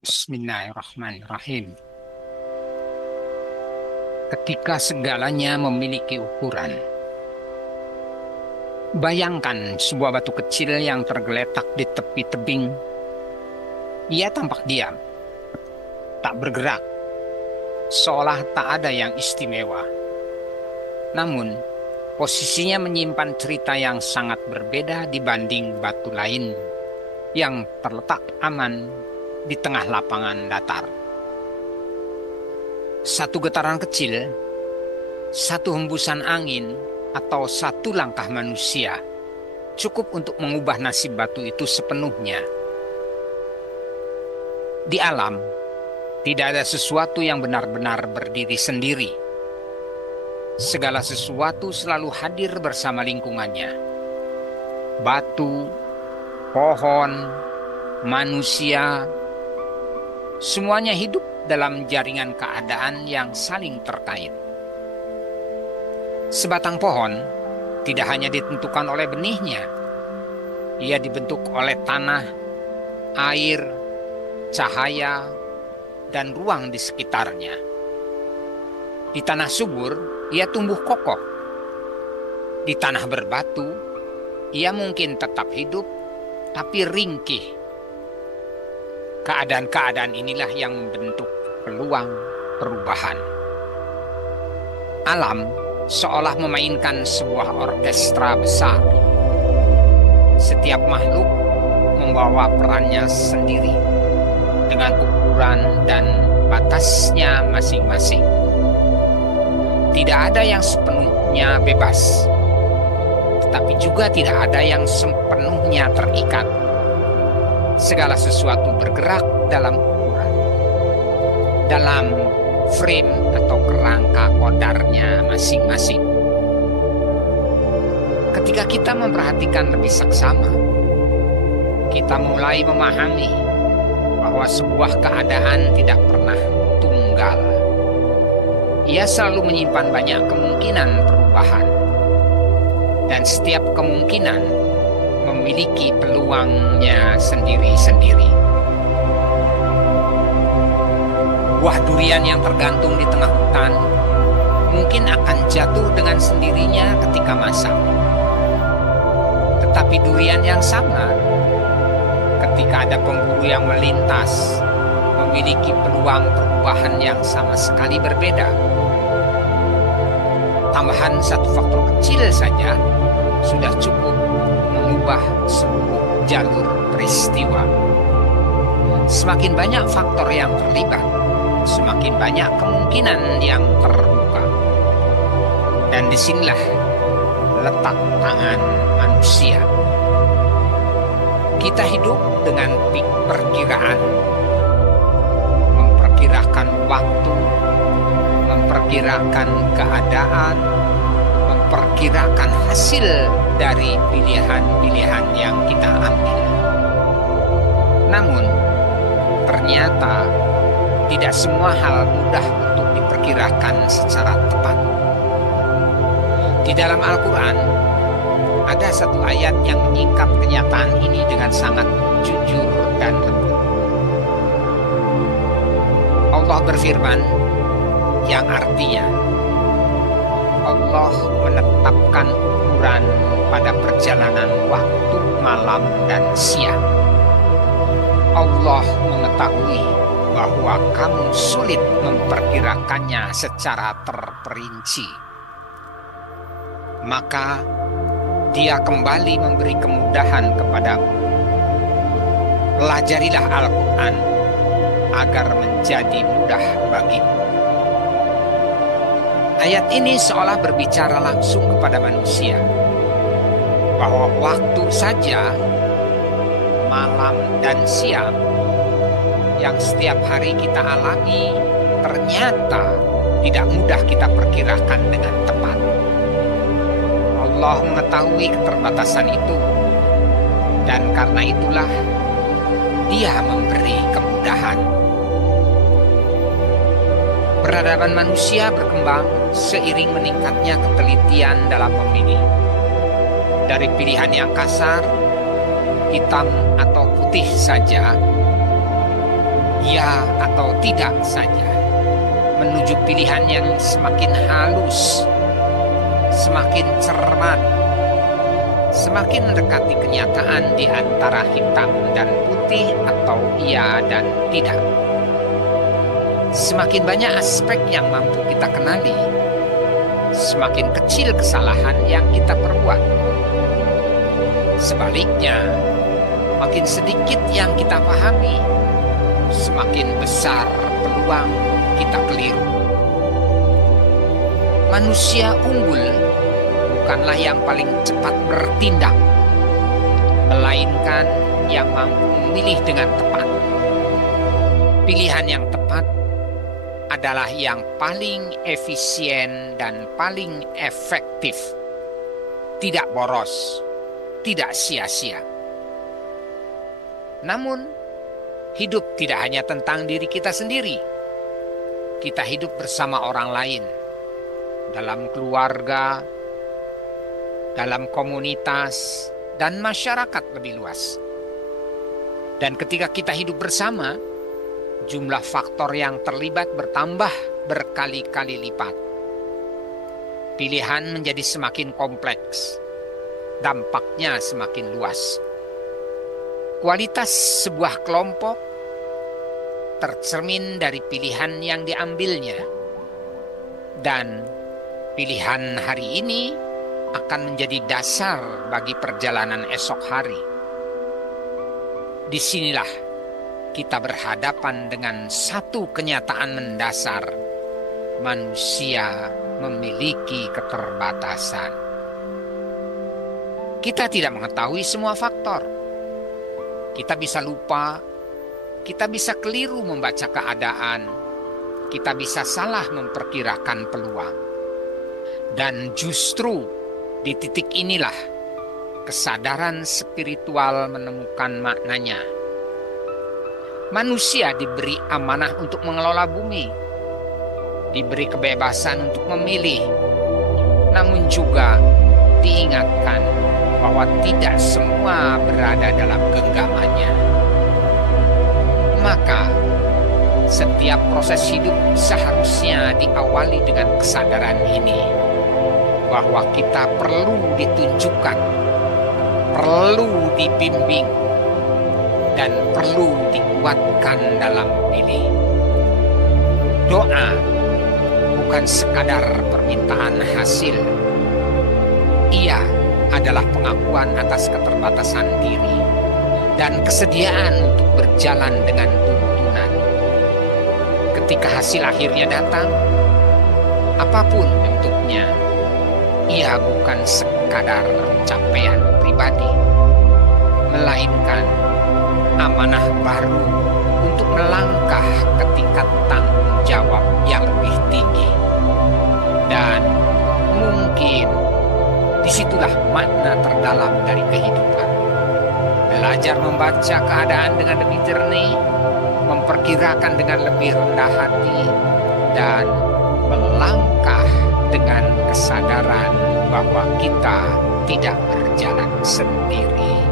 Bismillahirrahmanirrahim. Ketika segalanya memiliki ukuran, bayangkan sebuah batu kecil yang tergeletak di tepi tebing. Ia tampak diam, tak bergerak, seolah tak ada yang istimewa. Namun, posisinya menyimpan cerita yang sangat berbeda dibanding batu lain yang terletak aman di tengah lapangan datar. Satu getaran kecil, satu hembusan angin, atau satu langkah manusia cukup untuk mengubah nasib batu itu sepenuhnya. Di alam, tidak ada sesuatu yang benar-benar berdiri sendiri. Segala sesuatu selalu hadir bersama lingkungannya. Batu, pohon, manusia, semuanya hidup dalam jaringan keadaan yang saling terkait. Sebatang pohon tidak hanya ditentukan oleh benihnya, ia dibentuk oleh tanah, air, cahaya, dan ruang di sekitarnya. Di tanah subur, ia tumbuh kokoh. Di tanah berbatu, ia mungkin tetap hidup, tapi ringkih. Keadaan-keadaan inilah yang membentuk peluang perubahan. Alam seolah memainkan sebuah orkestra besar. Setiap makhluk membawa perannya sendiri dengan ukuran dan batasnya masing-masing. Tidak ada yang sepenuhnya bebas, tetapi juga tidak ada yang sepenuhnya terikat. Segala sesuatu bergerak dalam ukuran, dalam frame atau kerangka kodarnya masing-masing. Ketika kita memperhatikan lebih seksama, kita mulai memahami bahwa sebuah keadaan tidak pernah tunggal. Ia selalu menyimpan banyak kemungkinan perubahan, dan setiap kemungkinan memiliki peluangnya sendiri-sendiri. Buah durian yang tergantung di tengah hutan mungkin akan jatuh dengan sendirinya ketika masak. Tetapi durian yang sama, ketika ada pemburu yang melintas, memiliki peluang perubahan yang sama sekali berbeda. Tambahan satu faktor kecil saja sudah cukup mengubah seluruh jalur peristiwa. Semakin banyak faktor yang terlibat, semakin banyak kemungkinan yang terbuka. Dan disinilah letak tangan manusia. Kita hidup dengan perkiraan, memperkirakan waktu, memperkirakan keadaan, memperkirakan hasil dari pilihan-pilihan yang kita ambil. Namun, ternyata tidak semua hal mudah untuk diperkirakan secara tepat. Di dalam Al-Quran, ada satu ayat yang menyingkap kenyataan ini dengan sangat jujur dan lembut. Allah berfirman, yang artinya, Allah menetapkan ukuran pada perjalanan waktu malam dan siang. Allah mengetahui bahwa kamu sulit memperkirakannya secara terperinci. Maka Dia kembali memberi kemudahan kepadamu. Pelajarilah Al-Quran agar menjadi mudah bagimu. Ayat ini seolah berbicara langsung kepada manusia, bahwa waktu saja, malam dan siang, yang setiap hari kita alami, ternyata tidak mudah kita perkirakan dengan tepat. Allah mengetahui keterbatasan itu, dan karena itulah Dia memberi kemudahan. Peradaban manusia berkembang seiring meningkatnya ketelitian dalam memilih. Dari pilihan yang kasar, hitam atau putih saja, ya atau tidak saja, menuju pilihan yang semakin halus, semakin cermat, semakin mendekati kenyataan di antara hitam dan putih atau iya dan tidak. Semakin banyak aspek yang mampu kita kenali, semakin kecil kesalahan yang kita perbuat. Sebaliknya, makin sedikit yang kita pahami, semakin besar peluang kita keliru. Manusia unggul bukanlah yang paling cepat bertindak, melainkan yang mampu memilih dengan tepat. Pilihan yang tepat adalah yang paling efisien dan paling efektif. Tidak boros, tidak sia-sia. Namun, hidup tidak hanya tentang diri kita sendiri. Kita hidup bersama orang lain, dalam keluarga, dalam komunitas, dan masyarakat lebih luas. Dan ketika kita hidup bersama, jumlah faktor yang terlibat bertambah berkali-kali lipat. Pilihan menjadi semakin kompleks, dampaknya semakin luas. Kualitas sebuah kelompok tercermin dari pilihan yang diambilnya. Dan pilihan hari ini akan menjadi dasar bagi perjalanan esok hari. Disinilah kita berhadapan dengan satu kenyataan mendasar. Manusia memiliki keterbatasan. Kita tidak mengetahui semua faktor. Kita bisa lupa, kita bisa keliru membaca keadaan, kita bisa salah memperkirakan peluang. Dan justru di titik inilah kesadaran spiritual menemukan maknanya. Manusia diberi amanah untuk mengelola bumi, diberi kebebasan untuk memilih, namun juga diingatkan bahwa tidak semua berada dalam genggamannya. Maka, setiap proses hidup seharusnya diawali dengan kesadaran ini, bahwa kita perlu ditunjukkan, perlu dibimbing, dan perlu dikuatkan dalam memilih. Doa bukan sekadar permintaan hasil. Ia adalah pengakuan atas keterbatasan diri dan kesediaan untuk berjalan dengan tuntunan. Ketika hasil akhirnya datang, apapun bentuknya, ia bukan sekadar capaian pribadi, melainkan amanah baru untuk melangkah ke tingkat tanggung jawab yang lebih tinggi. Dan mungkin disitulah makna terdalam dari kehidupan. Belajar membaca keadaan dengan lebih jernih, memperkirakan dengan lebih rendah hati, dan melangkah dengan kesadaran bahwa kita tidak berjalan sendiri.